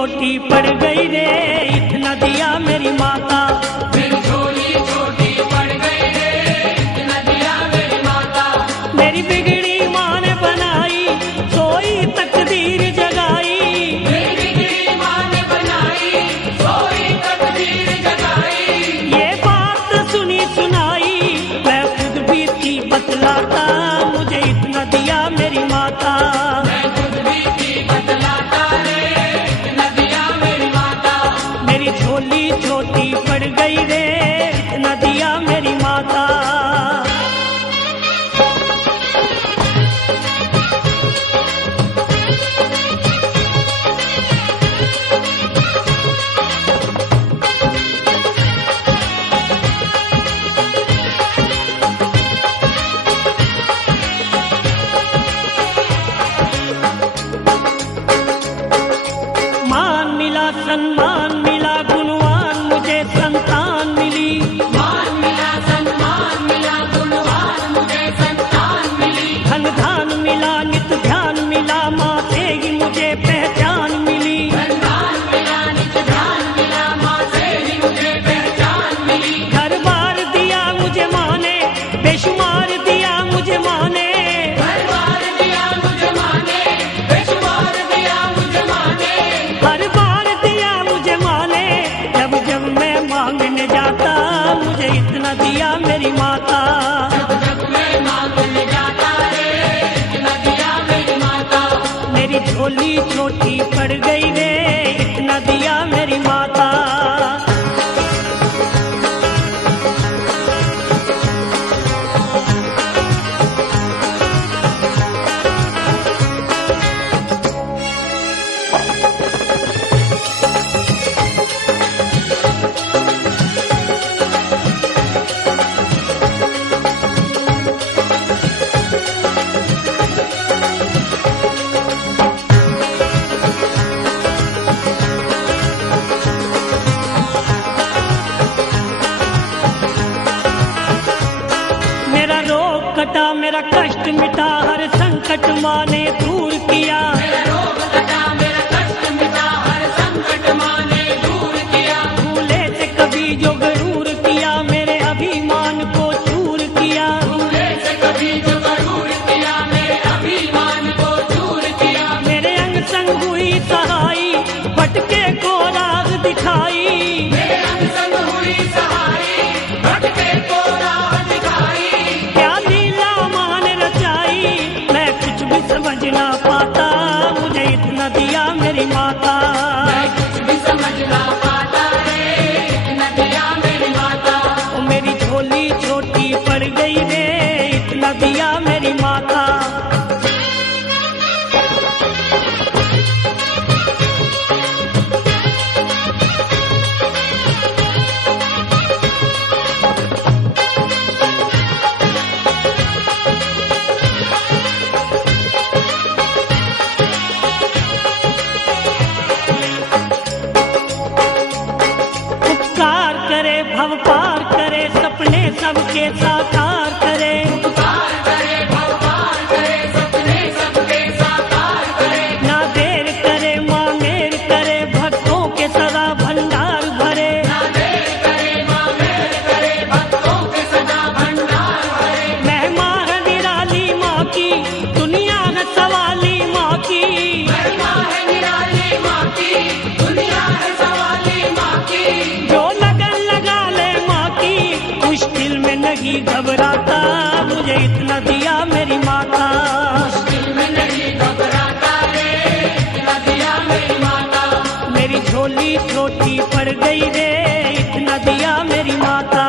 छोटी पड़ गई रे, इतना दिया मेरी माता। मेरी झोली छोटी पड़ गई रे, इतना दिया मेरी माता। मेरी बिगड़ी माँ ने बनाई, सोई तकदीर जगाई। मेरी बिगड़ी माँ ने बनाई, सोई तकदीर जगाई। ये बात सुनी सुनाई, मैं खुद भी थी बतलाता, मुझे इतना दिया मेरी माता। मैं खुद भी थी बतलाता रे, इतना दिया मेरी माता। मेरी झोली छोटी पड़ गई रे, इतना दिया मेरी माता। मान मिला, सम्मान मिला, गुणवान मुझे संतान मिली। मान मिला, सम्मान मिला, गुणवान मुझे संतान मिली। धन धान मिला, नित ध्यान मिला, माँ से ही मुझे पहचान मिली। धन मिला, नित ध्यान मिला, माँ से ही मुझे पहचान मिली। घर बार दिया मुझे माँ ने, बेशुमार दिया मुझे माँ ने। हर बार दिया मुझे माँ ने, बेशुमार दिया मुझे माँ ने। हर बार दिया मुझे माँ ने, जब जब मैं मांगने जाता, मुझे इतना दिया मेरी माता। जब जब मैं मांगने जाता रे, इतना दिया मेरी माता। मेरी झोली छोटी पड़ गई रे, इतना दिया मेरी माता। मेरा रोग कटा, मेरा कष्ट मिटा, हर संकट माँ ने दूर किया। मेरा रोग कटा, मेरा कष्ट मिटा, हर संकट माँ ने दूर किया। भूले से कभी जो गरूर किया, मेरे अभिमान को चूर किया। भूले से कभी जो गरूर किया, मेरे अभिमान को चूर किया। मेरे अंग संग हुई सहाई, भटके को राह दिखाई। मेरे अंग संग हुई सहाई, भटके को राह दिखाई। क्या लीला माँ ने रचाई, मैं कुछ भी समझ ना पाता, मुझे इतना दिया मेरी माता। मैं कुछ भी समझ ना पाता रे, इतना दिया मेरी माता। ओ मेरी झोली छोटी पड़ गई रे, इतना दिया मेरी माता। उपकार करे, भव पार करे, सपने सबके साकार करे। उपकार करे, भवपार करे, सपने सबके साकार करे। ना देर करे, माँ मेर करे, भक्तों के सदा भंडार भरे। ना देर करे, माँ मेर करे, भक्तों के सदा भंडार भरे। महिमा है निराली माँ की, दुनिया है सवाली माँ की। महिमा है निराली माँ की, दुनिया है सवाली माँ की। जो लगन लगा ले माँ की, मुश्किल में नहीं घबराता, मुझे इतना दिया मेरी माता। मुश्किल में नहीं घबराता रे, इतना दिया मेरी माता। मेरी झोली छोटी पड़ गई रे, इतना दिया मेरी माता।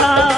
पाता।